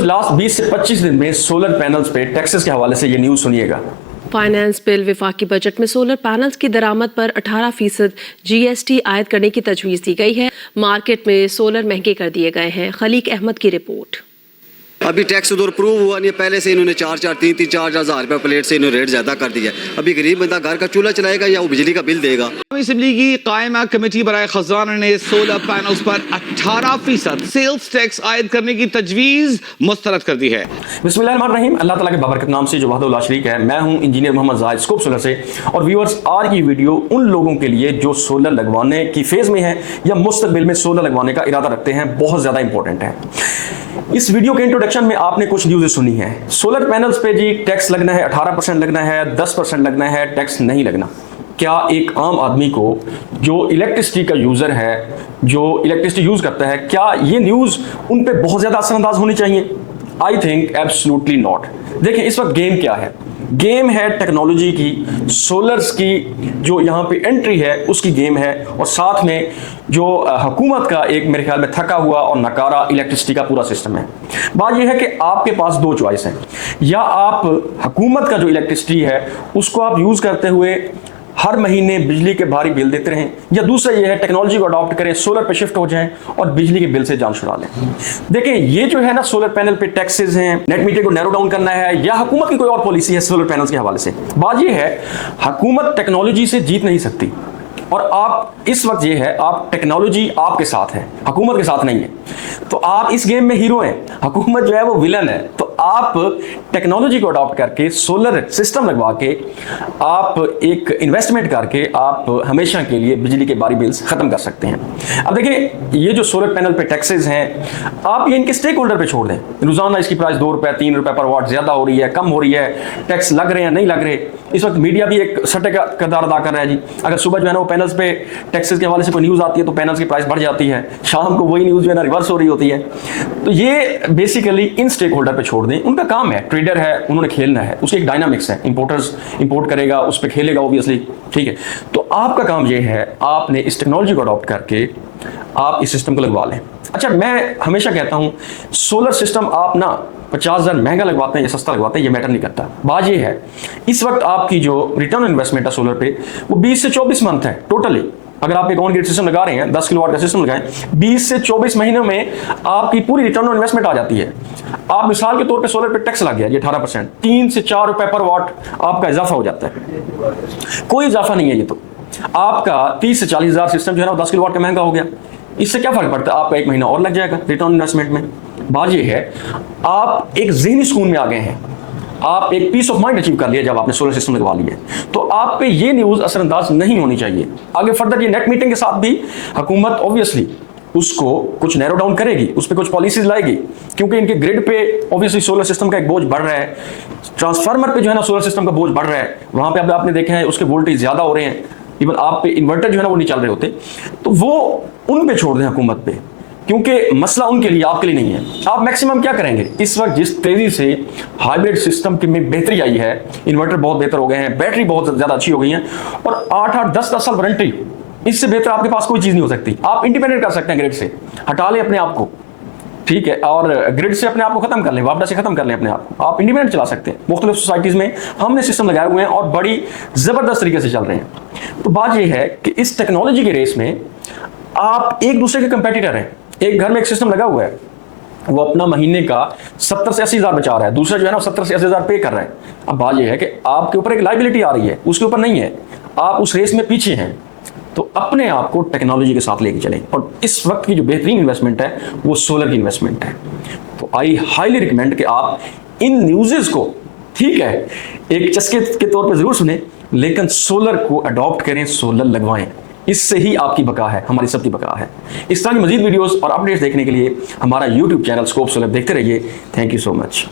Viewers, last 20 से 25 दिन में सोलर पैनल्स पे टैक्सेस के हवाले से ये न्यूज़ सुनिएगा। फाइनेंस बिल विफाकी बजट में सोलर पैनल्स की दरामद पर 18% GST आयद करने की तजवीज़ दी गई है। मार्केट में सोलर महंगे कर दिए गए हैं। खलीक अहमद की रिपोर्ट। अभी टैक्स उधर प्रूव हुआ नहीं, पहले से इन्होंने 4 हज़ार रुपये प्लेट से इन्होंने रेट ज़्यादा कर दिया। अभी गरीब बंदा घर का चूल्हा चलाएगा या वो बिजली का बिल देगा। असेंबली की कायमा कमेटी बराए खजाना ने सोलर पैनल्स पर 18% सेल्स टैक्स आयद करने की तजवीज़ मुस्तरद कर दी है। बिस्मिल्लाहिर्रहमानिर्रहीम। अल्लाह ताला के बाबरकत नाम से जो वहदहुल ला शरीक है। मैं हूं engineer Mohammad Zahid Scope Solar से। और व्यूअर्स, आज की वीडियो उन लोगों के लिए जो सोलर लगवाने की फेज़ में है या मुस्तकबिल में सोलर लगवाने का इरादा रखते हैं, बहुत ज़्यादा इंपॉर्टेंट है। इस वीडियो के इंट्रोडक्शन में आपने कुछ न्यूज़ सुनी है। सोलर पैनल्स पे जी टैक्स लगना है, 18% लगना है, 10% लगना है, टैक्स नहीं लगना। क्या एक आम आदमी को जो इलेक्ट्रिसिटी का यूज़र है, जो इलेक्ट्रिसिटी यूज़ करता है, क्या ये न्यूज़ उन पे बहुत ज़्यादा असरअंदाज होनी चाहिए? I think absolutely not. देखिए, इस वक्त गेम क्या है? गेम है टेक्नोलॉजी की, सोलर्स की जो यहाँ पे एंट्री है उसकी गेम है, और साथ में जो हुकूमत का एक मेरे ख्याल में थका हुआ और नकारा इलेक्ट्रिसिटी का पूरा सिस्टम है। बात यह है कि आपके पास दो चॉइस हैं, या आप हुकूमत का जो इलेक्ट्रिसिटी है उसको आप यूज़ करते हुए हर महीने बिजली के भारी बिल देते रहें, या दूसरा ये है टेक्नोलॉजी को अडॉप्ट करें, सोलर पे शिफ्ट हो जाएं और बिजली के बिल से जान छुड़ा लें। देखें, ये जो है ना सोलर पैनल पे टैक्सेस हैं, नेट मीटर को नैरो डाउन करना है, या हुकूमत की कोई और पॉलिसी है सोलर पैनल्स के हवाले से। बात ये है, हुकूमत टेक्नोलॉजी से जीत नहीं सकती, और आप इस वक्त ये है, आप टेक्नोलॉजी आपके साथ है, हुकूमत के साथ नहीं है। तो आप इस गेम में हीरो हैं, हुकूमत जो है वो विलन है। तो आप टेक्नोलॉजी को अडॉप्ट करके सोलर सिस्टम लगवा के आप एक इन्वेस्टमेंट करके आप हमेशा के लिए बिजली के बारी बिल्स खत्म कर सकते हैं। अब देखिए, ये जो सोलर पैनल पे टैक्सेस हैं, आप ये इनके स्टेक होल्डर पे छोड़ दें। रोजाना इसकी प्राइस 2 रुपए 3 रुपए पर वाट ज्यादा हो रही है, कम हो रही है, टैक्स लग रहे हैं नहीं लग रहे। इस वक्त मीडिया भी एक सट्टे का किरदार अदा कर रहा है जी। अगर सुबह जो है ना वो पैनल्स पे टैक्सेस के हवाले से कोई न्यूज़ आती है तो पैनल्स की प्राइस बढ़ जाती है, शाम को वही न्यूज़ जो है ना रिवर्स हो रही होती है। तो ये बेसिकली इन स्टेक होल्डर पे छोड़ दें, उनका काम है, ट्रेडर है, उन्होंने खेलना है, उसके एक डायनामिक्स है, इंपोर्टर्स इंपोर्ट करेगा, उस पर खेलेगा ऑब्वियसली, ठीक है। तो आपका काम ये है, आपने इस टेक्नोलॉजी को अडॉप्ट करके आप इस सिस्टम को लगवा लें। अच्छा, मैं हमेशा कहता हूँ सोलर सिस्टम आप ना 50,000 महंगा लगवाते हैं या सस्ता लगवाते हैं, ये मैटर नहीं करता। बात ये है, इस वक्त आपकी जो रिटर्न इन्वेस्टमेंट है सोलर पे वो 20 से 24 मंथ है टोटली। अगर आप एक ऑन ग्रिड सिस्टम लगा रहे हैं, 10 किलोवाट का सिस्टम लगाएं, 20 से 24 महीनों में आपकी पूरी रिटर्न ऑन इन्वेस्टमेंट आ जाती है। आप मिसाल के तौर पे सोलर पे टैक्स लग गया ये 18%, 3 से 4 रुपए पर वाट आपका इजाफा हो जाता है। कोई इजाफा नहीं है, ये तो आपका 30 से 40 हज़ार सिस्टम जो है ना 10 किलोवाट का महंगा हो गया। इससे क्या फर्क पड़ता है? आपका एक महीना और लग जाएगा रिटर्न इन्वेस्टमेंट में। बात ये है, आप एक ज़हनी सुकून में आ गए हैं, आप एक पीस ऑफ माइंड अचीव कर लिया जब आपने सोलर सिस्टम लगवा लिया। तो आप पे ये न्यूज़ असरअंदाज नहीं होनी चाहिए। आगे फर्दर ये नेट मीटिंग के साथ भी हुकूमत ऑब्वियसली उसको कुछ नैरो डाउन करेगी, उस पर कुछ पॉलिसीज लाएगी, क्योंकि इनके ग्रिड पे ऑब्वियसली सोलर सिस्टम का एक बोझ बढ़ रहा है, ट्रांसफार्मर पे जो है ना सोलर सिस्टम का बोझ बढ़ रहा है, वहाँ पे अब आपने देखा है उसके वोल्टेज ज़्यादा हो रहे हैं, इवन आप पे इन्वर्टर जो है ना वो नहीं चल रहे होते। तो वो उन पे छोड़ दें हुकूमत पे, क्योंकि मसला उनके लिए, आपके लिए नहीं है। आप मैक्सिमम क्या करेंगे, इस वक्त जिस तेजी से हाइब्रिड सिस्टम की में बेहतरी आई है, इन्वर्टर बहुत बेहतर हो गए हैं, बैटरी बहुत ज़्यादा अच्छी हो गई है, और 8-8 10-10 साल वारंटी, इससे बेहतर आपके पास कोई चीज़ नहीं हो सकती। आप इंडिपेंडेंट कर सकते हैं, ग्रिड से हटा लें अपने आप को, ठीक है, और ग्रिड से अपने आप को खत्म कर लें, वापडा से खत्म कर लें अपने आप को, आप इंडिपेंडेंट चला सकते हैं। मुख्तलिफ सोसाइटीज़ में हमने सिस्टम लगाए हुए हैं और बड़ी ज़बरदस्त तरीके से चल रहे हैं। तो बात यह है कि इस टेक्नोलॉजी के रेस में आप एक दूसरे के कंपेटिटर हैं। एक घर में एक सिस्टम लगा हुआ है, वो अपना महीने का 70 से 80 हज़ार बचा रहा है, दूसरा जो है ना 70 से 80 हज़ार पे कर रहा है। अब बात यह है कि आपके ऊपर एक लायबिलिटी आ रही है, उसके ऊपर नहीं है, आप उस रेस में पीछे हैं। तो अपने आप को टेक्नोलॉजी के साथ लेके चलें, और इस वक्त की जो बेहतरीन इन्वेस्टमेंट है वो सोलर की इन्वेस्टमेंट है। तो आई हाईली रिकमेंड कि आप इन न्यूज़ को, ठीक है, एक चस्के के तौर पर ज़रूर सुने, लेकिन सोलर को अडॉप्ट करें, सोलर लगवाएं। इससे ही आपकी बका है, हमारी सबकी बका है। इस तरह की मजीद वीडियोस और अपडेट्स देखने के लिए हमारा YouTube चैनल स्कोप सोलर देखते रहिए। Thank you so much.